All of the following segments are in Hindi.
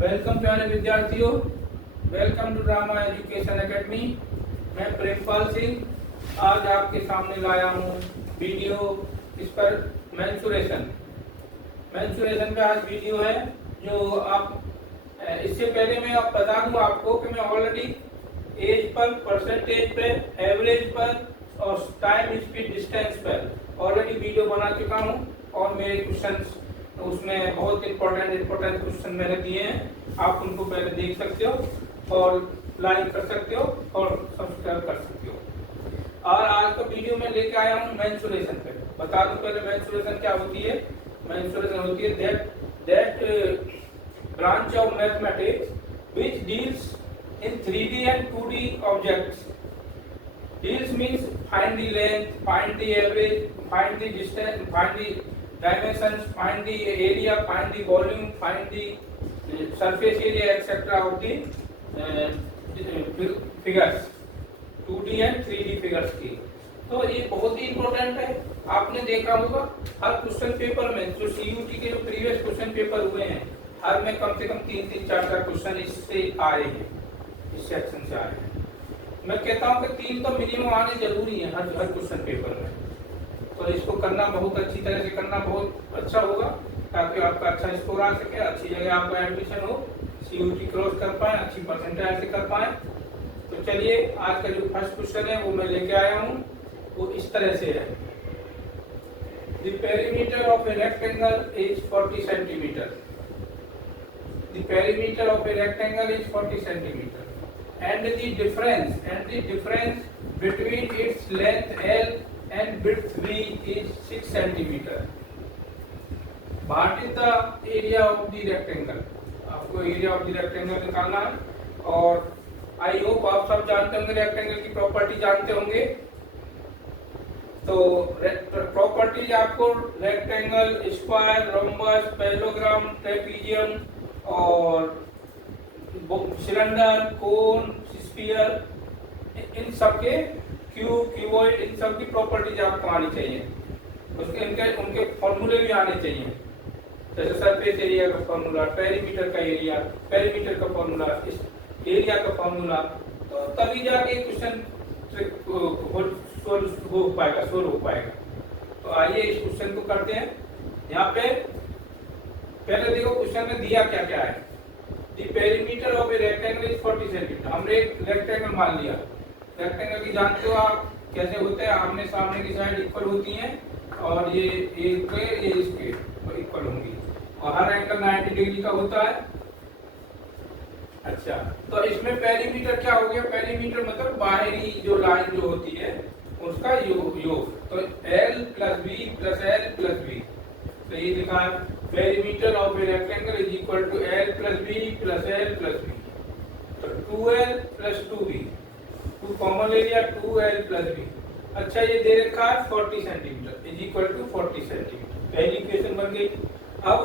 वेलकम प्यारे विद्यार्थियों, welcome to drama education academy. मैं प्रेमपाल सिंह आज आपके सामने लाया हूँ वीडियो इस पर मेंसुरेशन पे आज वीडियो है जो आप इससे पहले मैं आप बता दूं आपको कि मैं ऑलरेडी एज पर, परसेंटेज पे, एवरेज पर और टाइम स्पीड डिस्टेंस पर ऑलरेडी वीडियो बना चुका हूँ और मेरे क्वेश्चंस उसमें बहुत इम्पोर्टेंट क्वेश्चन मैंने दिए हैं। आप उनको पहले देख सकते हो और लाइक कर सकते हो और सब्सक्राइब कर सकते हो। और आज का वीडियो में लेके आया हूँ मेंसुरेशन पे। बता दूं पहले मेंसुरेशन क्या होती है। मेंसुरेशन होती है that branch of mathematics which deals in 3D and 2D objects. Deals means find the length, find the average, find the distance, find the dimensions, find the area, find the volume, find the surface area, etc. of the figures, 2D and 3D figures की। तो ये बहुत ही इम्पोर्टेंट है। आपने देखा होगा हर क्वेश्चन पेपर में जो CUT के जो प्रीवियस क्वेश्चन पेपर हुए हैं, हर में कम से कम 3-4 क्वेश्चन इससे आए हैं, इस सेक्शन से आए हैं। मैं कहता हूँ कि 3 तो मिनिमम आने जरूरी है हर क्वेश्चन पेपर में। तो इसको करना बहुत अच्छी तरह से करना बहुत अच्छा होगा ताकि आपका अच्छा स्कोर आ सके, अच्छी जगह आपका एडमिशन हो, CUT क्रॉस कर पाए, अच्छी परसेंटेज से कर पाए। तो चलिए आज का जो फर्स्ट क्वेश्चन है वो मैं लेके आया हूँ, वो इस तरह से है। The perimeter of a rectangle is 40 centimeter. The perimeter of a rectangle is 40 centimeter, and the difference between its length L and width V is 6 centimeter. What is the area of the rectangle? आपको area of the rectangle निकालना है और आई होप आप सब जानते होंगे, रेक्टेंगल की प्रॉपर्टी जानते होंगे। तो प्रॉपर्टीज आपको rectangle, square, rhombus, parallelogram, trapezium और सिलेंडर, कोन, स्फीयर, इन सब के क्यूब, क्यूबॉइड, इन सब की प्रॉपर्टीज आपको आनी चाहिए। उनके फॉर्मूले भी आने चाहिए, जैसे सरफेस एरिया का फॉर्मूला, पेरीमीटर का एरिया, पेरीमीटर का फॉर्मूला, एरिया का फॉर्मूला। तो तभी जाके क्वेश्चन सोल्व हो पाएगा। तो आइए इस क्वेश्चन को करते हैं। यहाँ पे पहले देखो क्वेश्चन में दिया क्या क्या है। The perimeter of a rectangle is 40 centimeter. हमने एक रेक्टेंगल मान लिया। रेक्टेंगल की जानते हो आप कैसे होते हैं, आमने सामने की साइड इक्वल होती हैं और ये इसके इक्वल होंगी और हर एंगल 90 डिग्री का होता है। अच्छा, तो इसमें पेरीमीटर क्या हो गया? पेरीमीटर मतलब बाहरी जो लाइन जो होती है उसका योग। तो L + B + L + B। तो ये लिखा है perimeter of a rectangle is equal to L + B + L + B। तो 2L + 2B, 2 common area, 2L + B। अच्छा, ये दे रखा है 40 centimetre is equal to 40 centimetre. पहली इक्वेशन बन गई। अब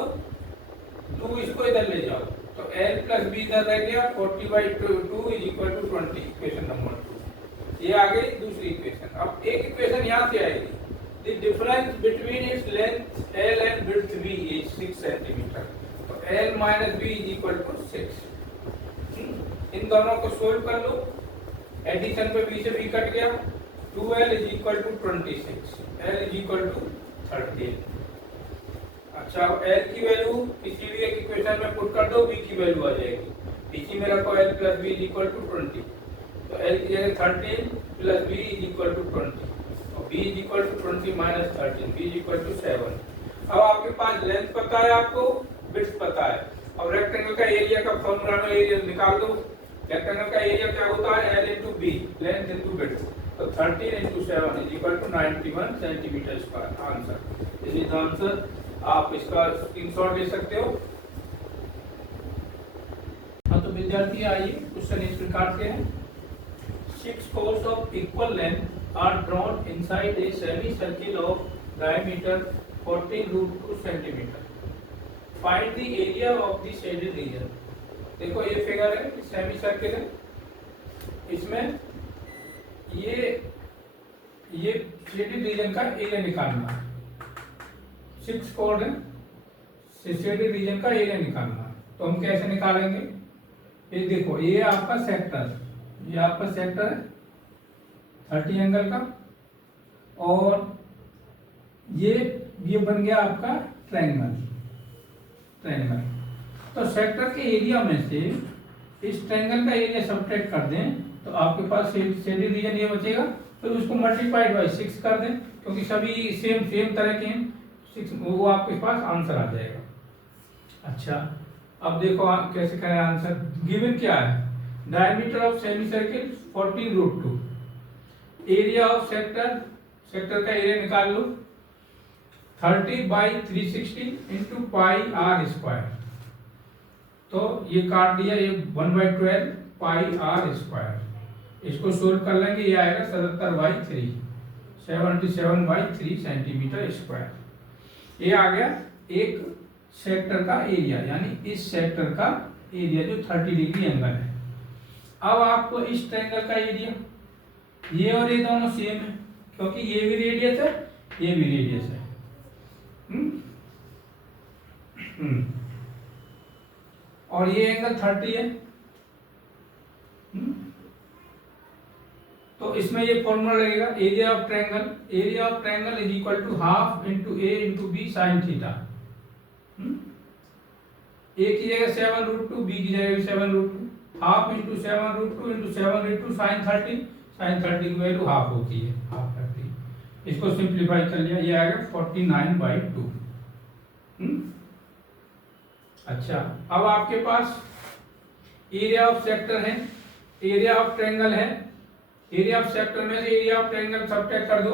2 इसको इधर ले जाओ तो L + B इधर रह गया, 40/2 is equal to 20, equation number 2। ये आ गई दूसरी इक्वेशन। अब एक इक्वेशन यहाँ से आएगी। The difference between its length L and width V is 6 centimeter. तो L - B is equal to 6। इन दोनों को सोल्व कर लो। एडिशन पे B से B कट गया। 2L is equal to 26, L is equal to 13। अच्छा, L की वैल्यू किसी भी एक इक्वेशन में पुट कर दो, B की वैल्यू आ जाएगी। बीच में रखो L + B is equal to 20। तो L की जगह 13 + B is equal to 20। B is equal to 20 - 13, B is equal to 7। अब आपके पास लेंथ पता है, आपको विड्थ पता है। अब रेक्टेंगल का एरिया का फॉर्मूला में एरिया निकाल दो। रेक्टेंगल का एरिया क्या होता है? L × B, length × width. तो 13 × 7 is equal to 91 centimetre square. Answer, this is answer. आप इसका स्क्रीनशॉट ले सकते हो। हाँ, तो विद्यार्थी आइए क्वेश्चन इस प्रकार से है। 6 cones of equal length are drawn inside a semicircle of diameter 14√2 centimeter. Find the area of the shaded region. देखो ये फिगर है, सेमी सर्किल है। इसमें ये शेडेड रीजन का एरिया निकालना है। 6 कोड है, शेडेड रीजन का एरिया निकालना है। तो हम कैसे निकालेंगे? ये देखो, ये आपका सेक्टर, ये आपका सेक्टर है 30 एंगल का, और ये बन गया आपका ट्रायंगल। तो सेक्टर के एरिया में से इस ट्रायंगल का एरिया सब्ट्रैक्ट कर दें तो आपके पास शेडेड रीजन ये बचेगा। फिर उसको मल्टीप्लाइड बाय 6 कर दें, क्योंकि सभी सेम तरह के हैं, 6, वो आपके पास आंसर आ जाएगा। अच्छा, अब देखो आप कैसे करें आंसर। गिवन क्या है? Diameter of semi circle 14√2, area of sector का एरिया निकाल लो 30/360 इंटू पाई आर स्क्वायर। तो ये काट दिया, ये 1/12 पाई आर स्क्वायर। इसको सोल्व कर लेंगे, ये आएगा 77/3, 77/3 सेंटीमीटर स्क्वायर। ये आ गया एक सेक्टर का एरिया, यानी इस सेक्टर का एरिया जो 30 डिग्री एंगल है। अब आपको इस ट्रायंगल का एरिया, ये और ये दोनों सेम है, क्योंकि ये भी रेडियस है, ये भी रेडियस है। और ये एंगल 30 है। तो इसमें ये फॉर्मूला लगेगा, area of triangle is equal to half into A into B sine theta. A की जगह 7√2, बी की जगह 7√2, हाफ इंटू 7√2 इंटू 7 साइन 30 की वैल्यू हाफ होती है, हाफ 30। इसको सिंप्लीफाई कर लिया, ये आएगा 49/2। अच्छा, अब आपके पास एरिया ऑफ सेक्टर है, एरिया ऑफ ट्रायंगल है। एरिया ऑफ सेक्टर में से एरिया ऑफ ट्रायंगल सब्ट्रैक्ट कर दो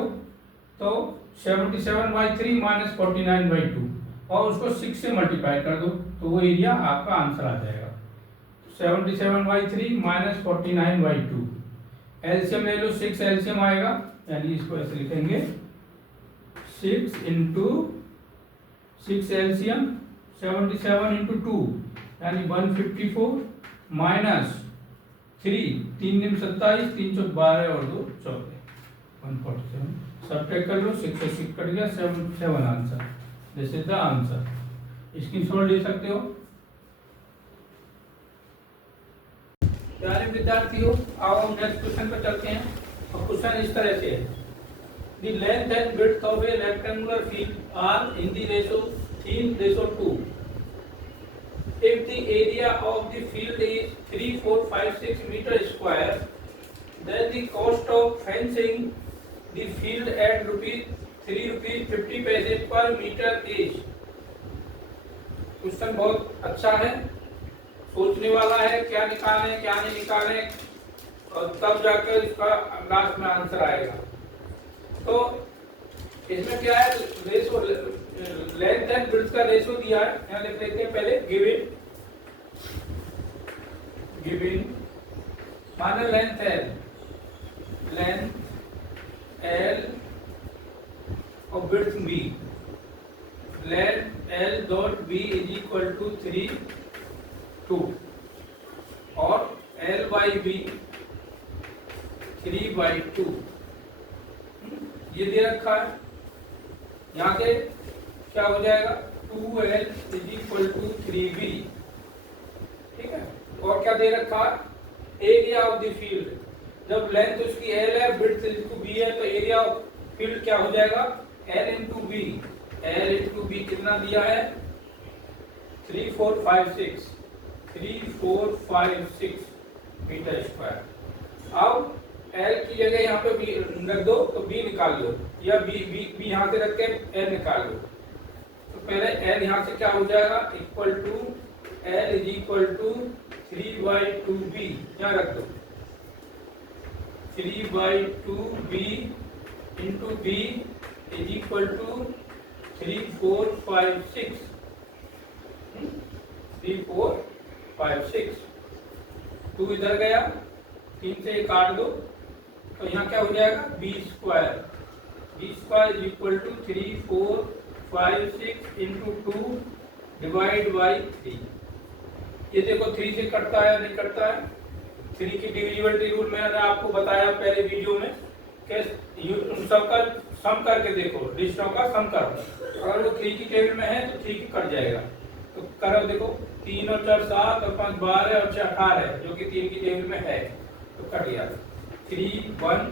तो 77/3 माइनस 49/2, और उसको 6 से मल्टीप्लाई कर दो तो वो एरिया आपका आंसर आ जाएगा। 77/3 माइनस 49/2, एलसीएम ले लो, 6 एलसीएम आएगा, यानी इसको ऐसे लिखेंगे 6 इंटू 6 एलसीएम 77 इंटू 2 यानी 154 माइनस 3 3 27 3 12 और 2 14 147। सब्ट्रैक्ट कर लो, 6 से 6 कट गया, 7 answer. This is the answer. Screenshot ले सकते हो। प्यारे विद्यार्थियों, आओ हम नेक्स्ट क्वेश्चन पर चलते हैं। और क्वेश्चन इस तरह से है, the length and width of a rectangular field are in the ratio 3:2। If the area of the field is 3456 meter square, then the cost of fencing the field at ₹3.50 per meter is। Question बहुत अच्छा है, सोचने वाला है, क्या निकालें क्या नहीं निकालें, और तब जाकर इसका लास्ट में आंसर आएगा। तो इसमें क्या है, रेशो लेंथ एंड विड्थ का रेशो दिया है, यहाँ लिख लेते हैं पहले। गिवन माना लेंथ L और width B। Length L dot B is equal to 3/2 और L बाई B 3/2 ये दे रखा है। यहाँ से क्या हो जाएगा, 2L is equal to 3B। ठीक है, और क्या दे रखा है, एरिया ऑफ द फील्ड। जब लेंथ उसकी L है, विड्थ B है, तो एरिया ऑफ फील्ड क्या हो जाएगा, L into B। L into B कितना दिया है, 3456 मीटर स्क्वायर। अब L की जगह यहाँ पे B रख दो तो B निकाल लो, या B यहाँ से रख के L निकाल लो। तो पहले L यहाँ से क्या हो जाएगा, equal to L is equal to 3/2B, यहाँ रख दो 3/2B into B is equal to 3456 2 इधर गया, 3 से काट दो तो यहाँ क्या हो जाएगा, B square is equal to 3456 into 2 divide by 3। ये देखो 3 से कटता है नहीं कटता है। 3 की डिविजिबिलिटी रूल मैंने आपको बताया पहले वीडियो में, उन सबका सम करके देखो, डिजिटों का सम करो। अगर वो 3 की टेबल में है तो 3 की कट जाएगा। तो करो, देखो 3 और 4 7 और 5 12 और 6 18 जो कि 3 की टेबल में है, तो कट गया। 3 1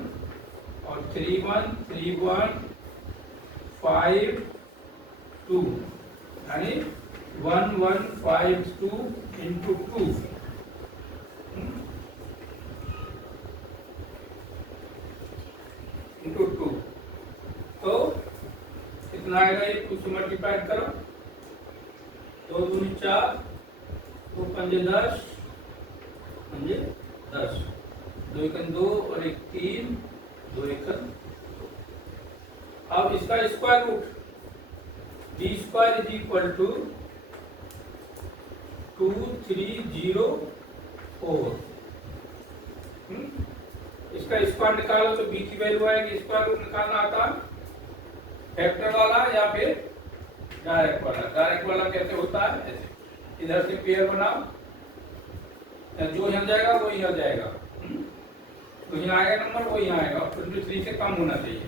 और 3 1 3 1 5 2 यानी 1 1 5 2 इंटू 2 इंटू 2, तो कितना आएगा? ये 2 से मल्टीप्लाई करो, 2 दूनी 4, 2 पंजे 10, 10, 2 एकम 2 और 1 3, 2 एकम। अब इसका square root d square is equal to 2304। इसका स्क्वायर निकालो तो b की वैल्यू आएगी। स्क्वायर रूट निकालना आता फैक्टर वाला या फिर डायरेक्ट वाला? डायरेक्ट वाला कैसे होता है? ऐसे इधर से पेयर बनाओ, जो यहाँ जाएगा वो यहाँ जाएगा, तो यहाँ आएगा नंबर, वो यहाँ आएगा, और 23 से कम होना चाहिए।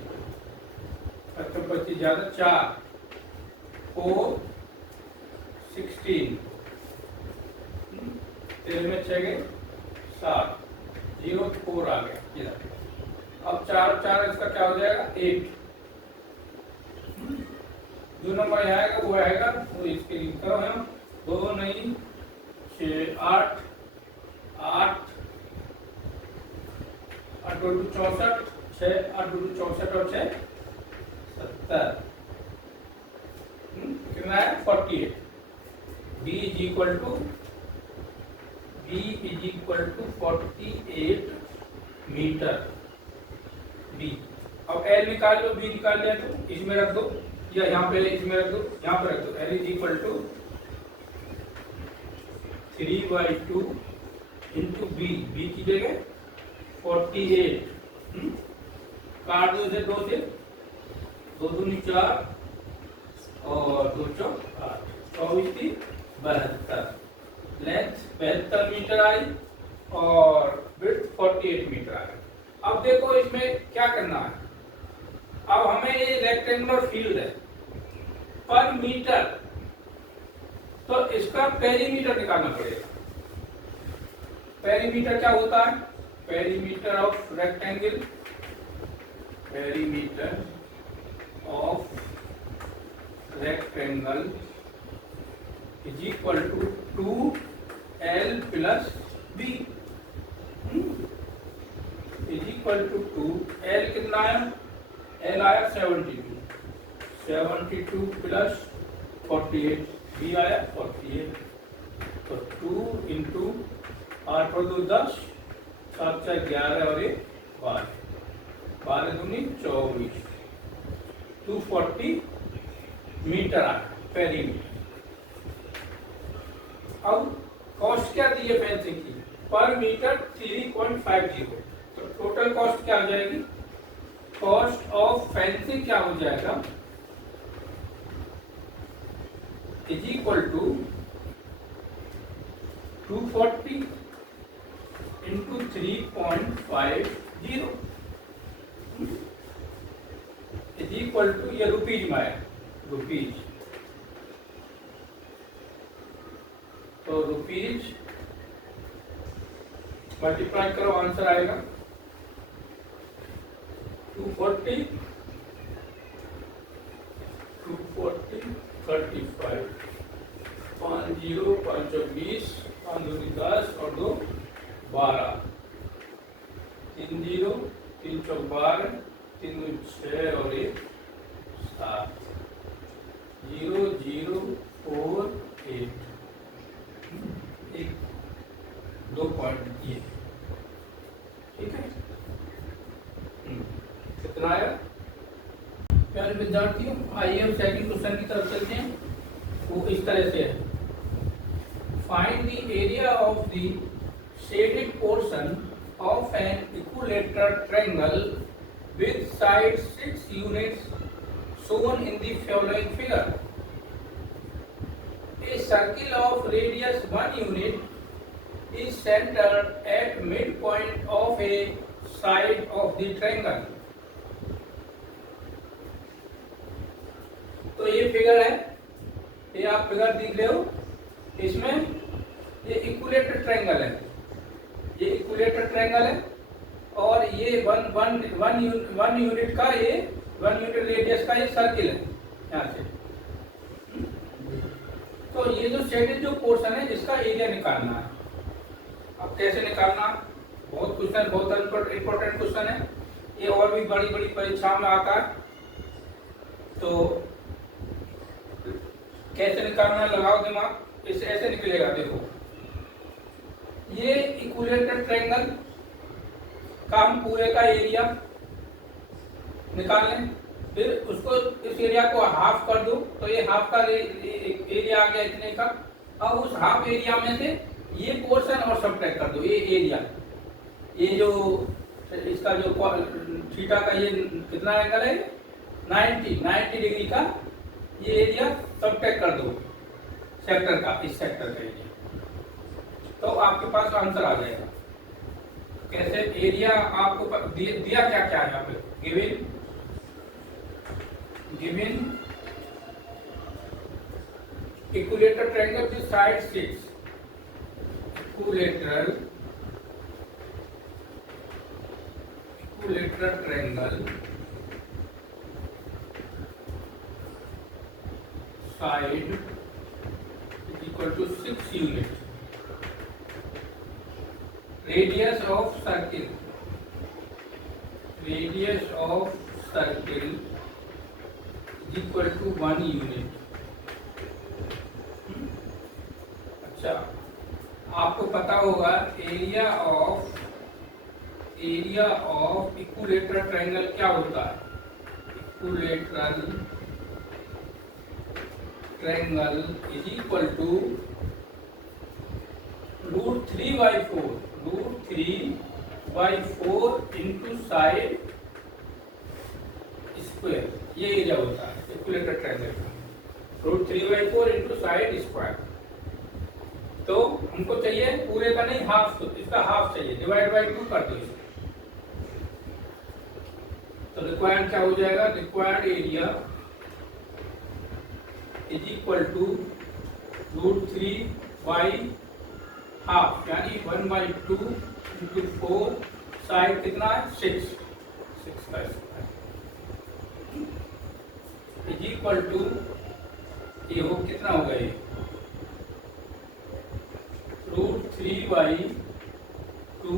25 ज्यादा 4 4 16, 13 में 6 गए 7, 0 4 आ गया इधर। अब 4 और 4 इसका क्या हो जाएगा? 8। जो नंबर यहाँ आएगा वो आएगा, वो इसके लिए करो हम 2 नहीं 6 8 8 8 2 64, 6 8 2 64 और 6 70, कितना है? 48। b is equal to 48 metre b। अब l निकाल लो, b निकाल लिया तो इसमें रख दो, या यहाँ पे इसमें रख दो, यहाँ पे रख दो। l is equal to 3/2 into b की जगह 48, काट दो इसे 2 से, 2 दूनी 4 और 2 चौक 8, 24 72, लेंथ 72 मीटर आई और विड्थ 48 मीटर आई। अब देखो इसमें क्या करना है। अब हमें ये रेक्टेंगुलर फील्ड है पर मीटर, तो इसका पेरीमीटर निकालना पड़ेगा। पेरीमीटर क्या होता है? Perimeter of rectangle, perimeter of rectangle is equal to 2l plus b is equal to 2l। कितना आया? l आया 72 प्लस 48, b आया 48, तो 2 इंटू 8 और 2 10, 7 4 11 और 1 12, 12 दूनी 24, 240 मीटर आया पेरीमीटर। अब कॉस्ट क्या दी है फेंसिंग की? पर मीटर 3.50, तो टोटल कॉस्ट क्या हो जाएगी? कॉस्ट ऑफ फेंसिंग क्या हो जाएगा? Is equal to 240 into 3.50 is equal to, ये रुपीज में है, रुपीज, तो रुपीज मल्टीप्लाई करो, आंसर आएगा 240 35, 5 0 5 20, 5 2 10 और 2 12, 3 0 3 4 12, 3 2 6 और 1 7, 0 0 4 8, 2 पॉइंट ये, ठीक है। कितना आया? प्यारे विद्यार्थियों, आइए हम सेकंड क्वेश्चन की तरफ चलते हैं। वो इस तरह से है, find the area of the shaded portion of an equilateral triangle with side 6 units shown in the following figure. A circle of radius 1 unit is centered at midpoint of a side of the triangle. तो ये फिगर है, ये आप फिगर देख रहे हो, इसमें ये इक्विलेटरल ट्रायंगल है, ये इक्विलेटरल ट्रायंगल है और ये वन यूनिट का ये 1 यूनिट रेडियस का ये सर्किल है यहाँ से। तो ये जो शेडेड जो पोर्शन है इसका एरिया निकालना है। अब कैसे निकालना, बहुत क्वेश्चन, बहुत इंपॉर्टेंट क्वेश्चन है ये, और भी बड़ी बड़ी परीक्षाओं में आता है। तो कैसे निकालना, लगाओ दिमाग, इसे ऐसे निकलेगा। देखो ये इक्विलेटरल ट्रायंगल का हम पूरे का एरिया निकाल लें, फिर उसको इस एरिया को हाफ कर दो तो ये हाफ का एरिया आ गया इतने का। अब उस हाफ एरिया में से ये पोर्शन और सब्ट्रैक्ट कर दो, ये एरिया, ये जो इसका जो थीटा का ये कितना एंगल है 90 डिग्री का, ये एरिया सब्ट्रैक्ट कर दो सेक्टर का, इस सेक्टर का एरिया, तो आपके पास आंसर आ जाएगा। कैसे एरिया आपको दिया क्या क्या है यहाँ पे, गिवन इक्विलेटरल ट्रायंगल की side 6, equilateral triangle side is equal to 6 unit, radius of circle is equal to 1 unit। अच्छा, आपको पता होगा एरिया ऑफ इक्विलेटरल ट्रायंगल क्या होता है, equilateral triangle is equal to √3/4 into side square, ये एरिया होता है इक्विलेटरल ट्रायंगल का, √3/4 इंटू साइड स्क्वायर। तो हमको चाहिए पूरे का नहीं, हाफ, तो इसका हाफ चाहिए, डिवाइड बाई 2 कर दो इसे। तो रिक्वायर्ड क्या हो जाएगा, required area is equal to √3/2 यानी 1/2 इंटू 4, साइड कितना है 6 का स्क्वायर इज इक्वल टू, ये हो कितना होगा, ये √3/2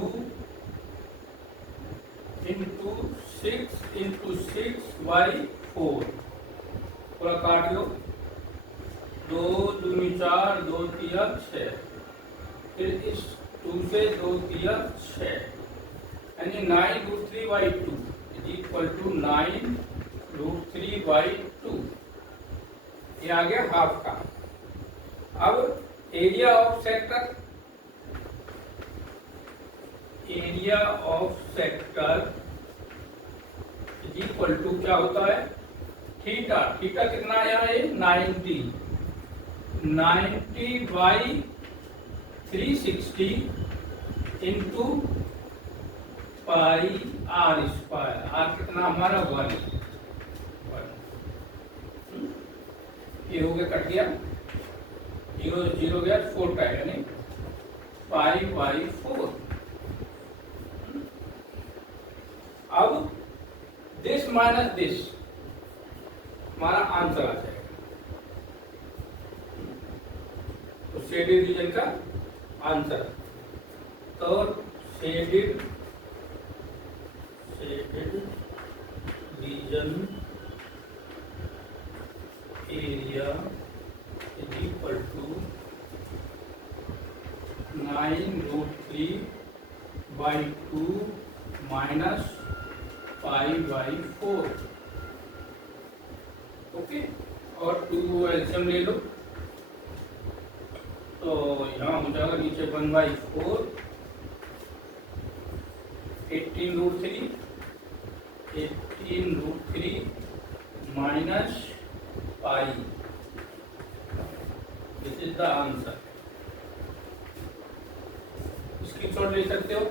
इंटू 6/4, थोड़ा काट लो, 2 दूनी 4, 2 तिया 6, फिर इस 2 से 2 तिया 6, यानी 9√3/2 इज इक्वल टू 9√3/2, ये आ गया हाफ का। अब area of sector is equal to क्या होता है, थीटा कितना है यहाँ, ये 90/360 into pi r square, r कितना हमारा 1, ये हो गया, कट गया, 0 गया, 4 का यानी π/4। अब दिस माइनस दिस हमारा आंसर आ जाएगा, तो शेडेड रीजन का आंसर। तो shaded region area is equal to 9√3/2 minus π/4। Okay, और 2 एल्सियम ले लो, तो यहाँ हो जाएगा नीचे 1/4, 18√3 minus pi, this is the answer. Screenshot ले सकते हो।